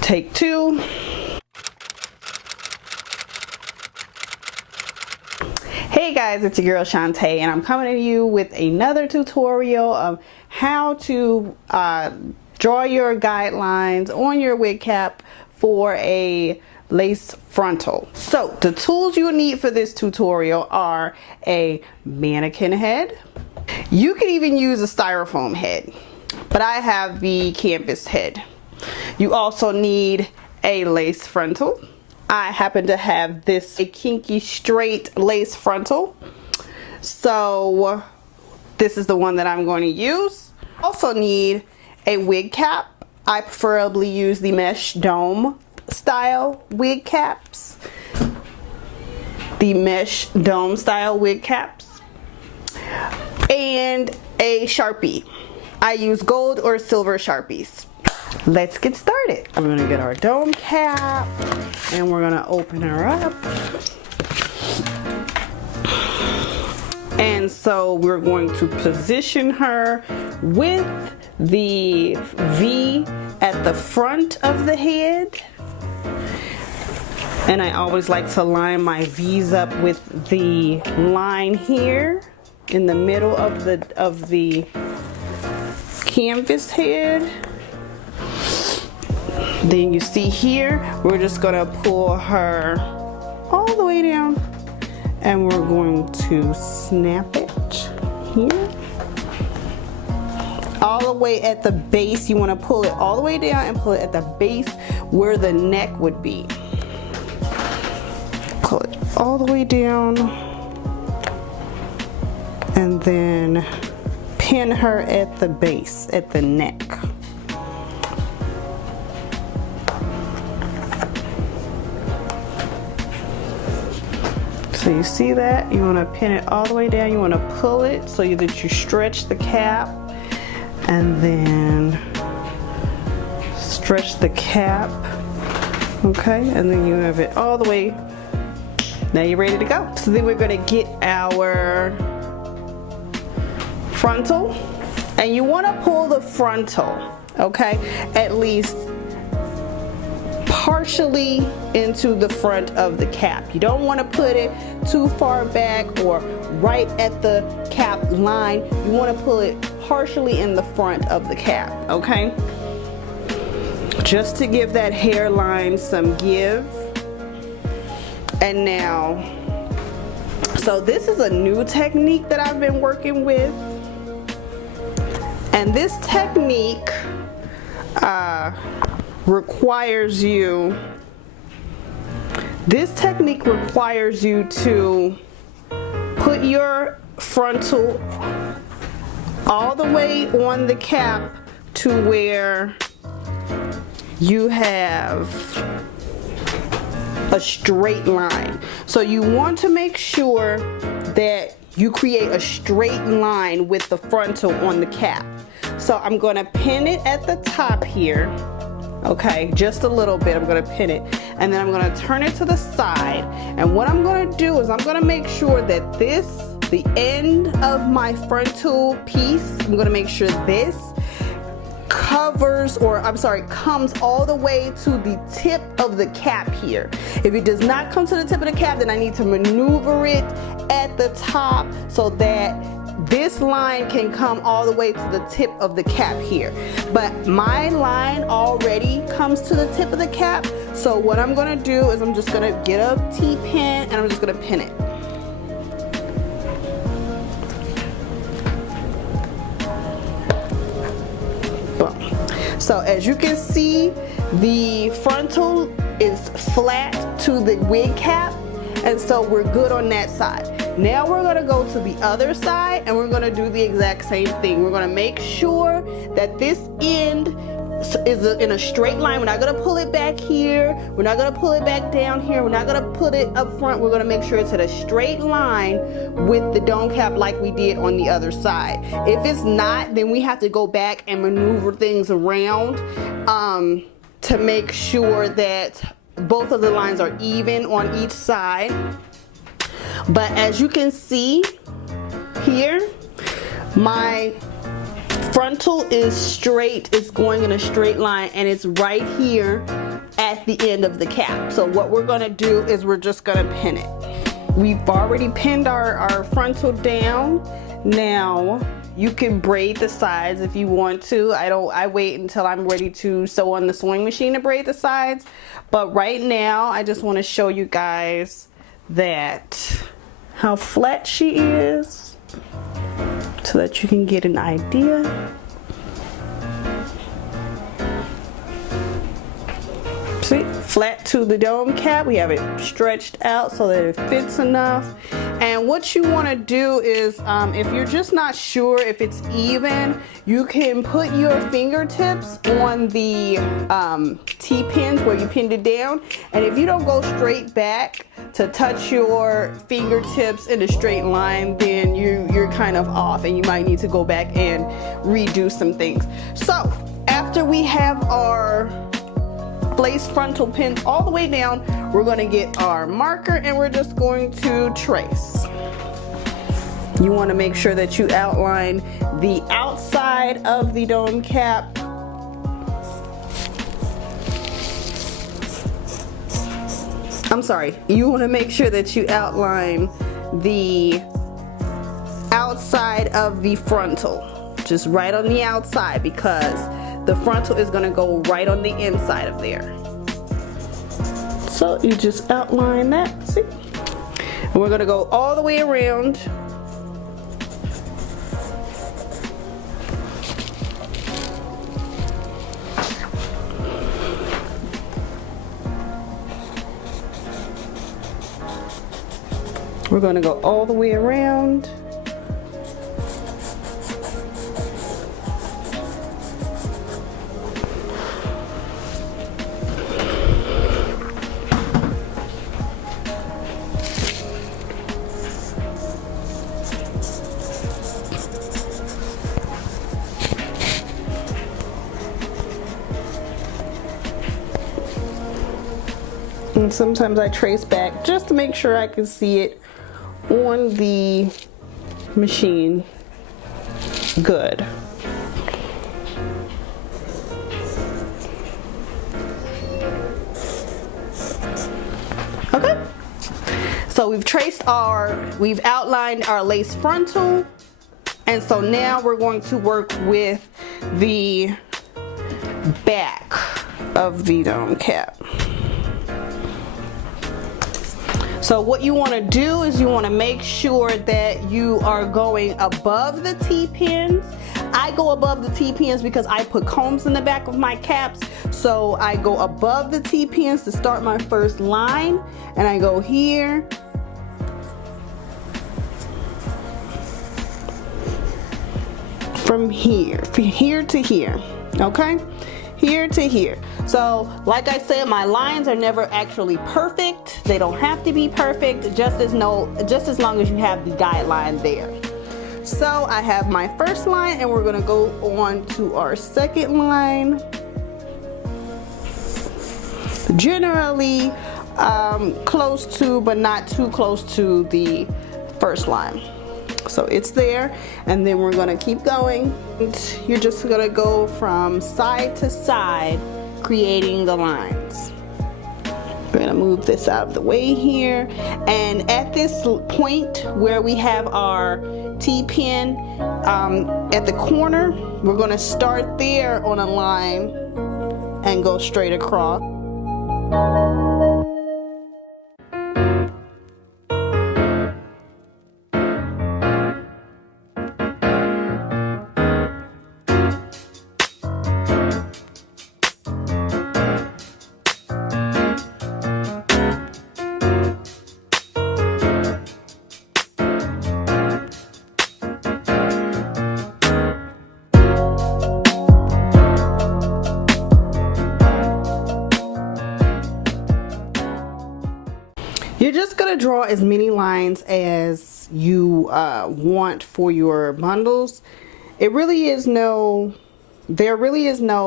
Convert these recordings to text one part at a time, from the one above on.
Take two. Hey guys, it's your girl Shantae, and I'm coming to you with another tutorial of how to draw your guidelines on your wig cap for a lace frontal. So the tools you need for this tutorial are a mannequin head. You can even use a styrofoam head, but I have the canvas head. You also need a lace frontal. I happen to have this a kinky straight lace frontal, so this is the one that I'm going to use. Also need a wig cap. I preferably use the mesh dome style wig caps. The mesh dome style wig caps. And a Sharpie. I use gold or silver Sharpies. Let's get started. We're gonna get our dome cap and we're gonna open her up. And so we're going to position her with the V at the front of the head. And I always like to line my V's up with the line here in the middle of the canvas head. Then you see here, we're just gonna pull her all the way down and we're going to snap it here. All the way at the base, you wanna pull it all the way down and pull it at the base where the neck would be. Pull it all the way down and then pin her at the base, at the neck. So you see that? You want to pin it all the way down. You want to pull it so that you stretch the cap and then stretch the cap. Okay, and then you have it all the way. Now you're ready to go. So then we're going to get our frontal, and you want to pull the frontal, okay, at least partially into the front of the cap. You don't want to put it too far back or right at the cap line. You want to pull it partially in the front of the cap, okay? Just to give that hairline some give. And now, so this is a new technique that I've been working with. And this technique requires you to put your frontal all the way on the cap to where you have a straight line. So you want to make sure that you create a straight line with the frontal on the cap. So I'm going to pin it at the top here. Okay, just a little bit. I'm going to pin it and then I'm going to turn it to the side, and what I'm going to do is I'm going to make sure that the end of my frontal piece, I'm going to make sure this comes all the way to the tip of the cap here. If it does not come to the tip of the cap, then I need to maneuver it at the top so that this line can come all the way to the tip of the cap here. But my line already comes to the tip of the cap, so what I'm gonna do is I'm just gonna get a T-pin and I'm just gonna pin it. Boom. So as you can see, the frontal is flat to the wig cap, and so we're good on that side. Now we're going to go to the other side and we're going to do the exact same thing. We're going to make sure that this end is in a straight line. We're not going to pull it back here. We're not going to pull it back down here. We're not going to put it up front. We're going to make sure it's at a straight line with the dome cap like we did on the other side. If it's not, then we have to go back and maneuver things around to make sure that both of the lines are even on each side. But as you can see here, my frontal is straight, it's going in a straight line, and it's right here at the end of the cap. So what we're gonna do is we're just gonna pin it. We've already pinned our frontal down. Now you can braid the sides if you want to. I wait until I'm ready to sew on the sewing machine to braid the sides, but right now I just want to show you guys that how flat she is so that you can get an idea. See, flat to the dome cap. We have it stretched out so that it fits enough. And what you want to do is, if you're just not sure if it's even, you can put your fingertips on the T-pins where you pinned it down. And if you don't go straight back to touch your fingertips in a straight line, then you're kind of off and you might need to go back and redo some things. So after we have our lace frontal pin all the way down, we're going to get our marker and we're just going to trace. You want to make sure that you outline the outside of the dome cap. I'm sorry, you want to make sure that you outline the outside of the frontal, just right on the outside, because the frontal is going to go right on the inside of there. So you just outline that, see? And we're going to go all the way around. We're going to go all the way around. And sometimes I trace back just to make sure I can see it on the machine good. Okay, so we've outlined our lace frontal, and so now we're going to work with the back of the dome cap. So what you want to do is you want to make sure that you are going above the T-pins. I go above the T-pins because I put combs in the back of my caps. So I go above the T-pins to start my first line, and I go here. From here to here, okay? Here to here. So like I said, my lines are never actually perfect. They don't have to be perfect, just as long as you have the guideline there. So I have my first line, and we're going to go on to our second line. Generally close to, but not too close to the first line. So it's there, and then we're going to keep going. You're just going to go from side to side, creating the lines. We're going to move this out of the way here, and at this point where we have our T-pin at the corner, we're going to start there on a line and go straight across. You're just going to draw as many lines as you want for your bundles. There really is no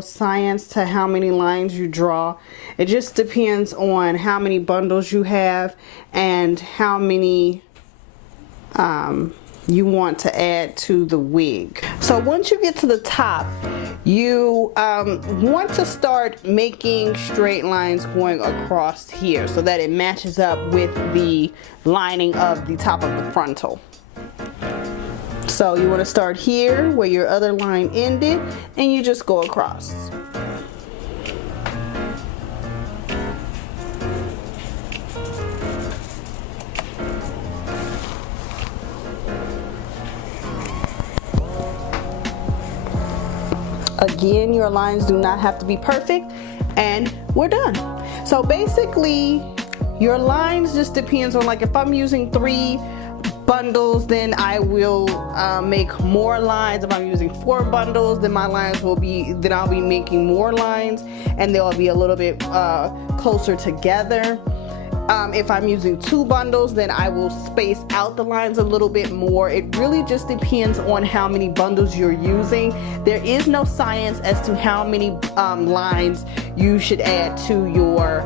science to how many lines you draw. It just depends on how many bundles you have and how many you want to add to the wig. So once you get to the top, you want to start making straight lines going across here so that it matches up with the lining of the top of the frontal. So you want to start here where your other line ended, and you just go across. Again, your lines do not have to be perfect, and we're done. So basically, your lines just depends on, like, if I'm using 3 bundles, then I will make more lines. If I'm using 4 bundles, then my lines will be, then I'll be making more lines, and they'll be a little bit closer together. If I'm using 2 bundles, then I will space out the lines a little bit more. It really just depends on how many bundles you're using. There is no science as to how many lines you should add to your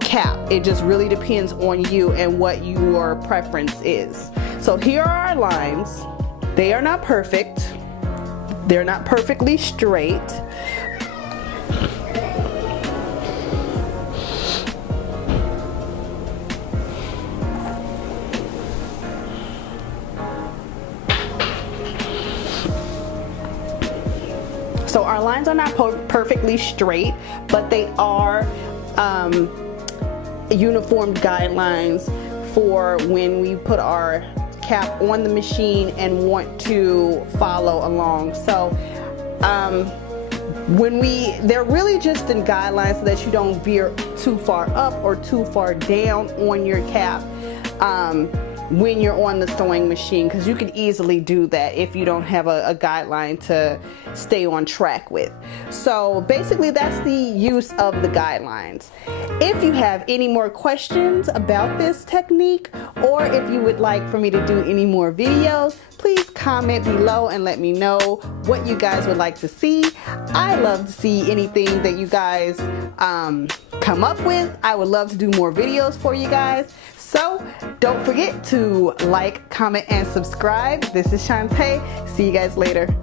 cap. It just really depends on you and what your preference is. So here are our lines. They are not perfect. They're not perfectly straight. So our lines are not perfectly straight, but they are uniform guidelines for when we put our cap on the machine and want to follow along. So they're really just in guidelines so that you don't veer too far up or too far down on your cap when you're on the sewing machine, because you can easily do that if you don't have a guideline to stay on track with. So basically that's the use of the guidelines. If you have any more questions about this technique, or if you would like for me to do any more videos, please comment below and let me know what you guys would like to see. I love to see anything that you guys come up with. I would love to do more videos for you guys. So don't forget to like, comment, and subscribe. This is Shante. See you guys later.